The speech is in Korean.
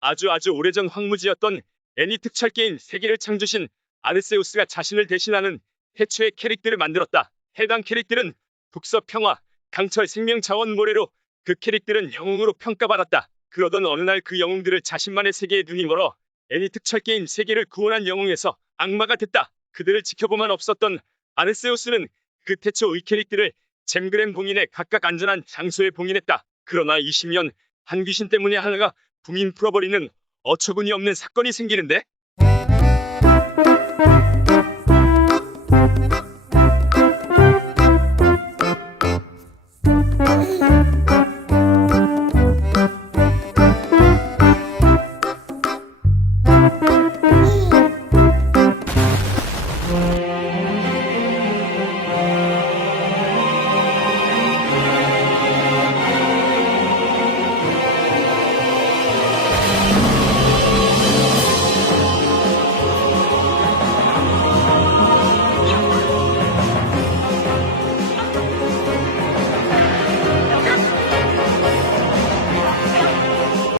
아주 아주 오래전 황무지였던 애니 특촬 게임 세계를 창조신 아르세우스가 자신을 대신하는 태초의 캐릭터를 만들었다. 해당 캐릭터는 북서 평화, 강철 생명 자원 모래로 그 캐릭터는 영웅으로 평가받았다. 그러던 어느 날 그 영웅들을 자신만의 세계에 눈이 멀어 애니 특촬 게임 세계를 구원한 영웅에서 악마가 됐다. 그들을 지켜보만 없었던 아르세우스는 그 태초의 캐릭터를 잼그램 봉인에 각각 안전한 장소에 봉인했다. 그러나 20년 한 귀신 때문에 하나가 부민 풀어버리는 어처구니 없는 사건이 생기는데?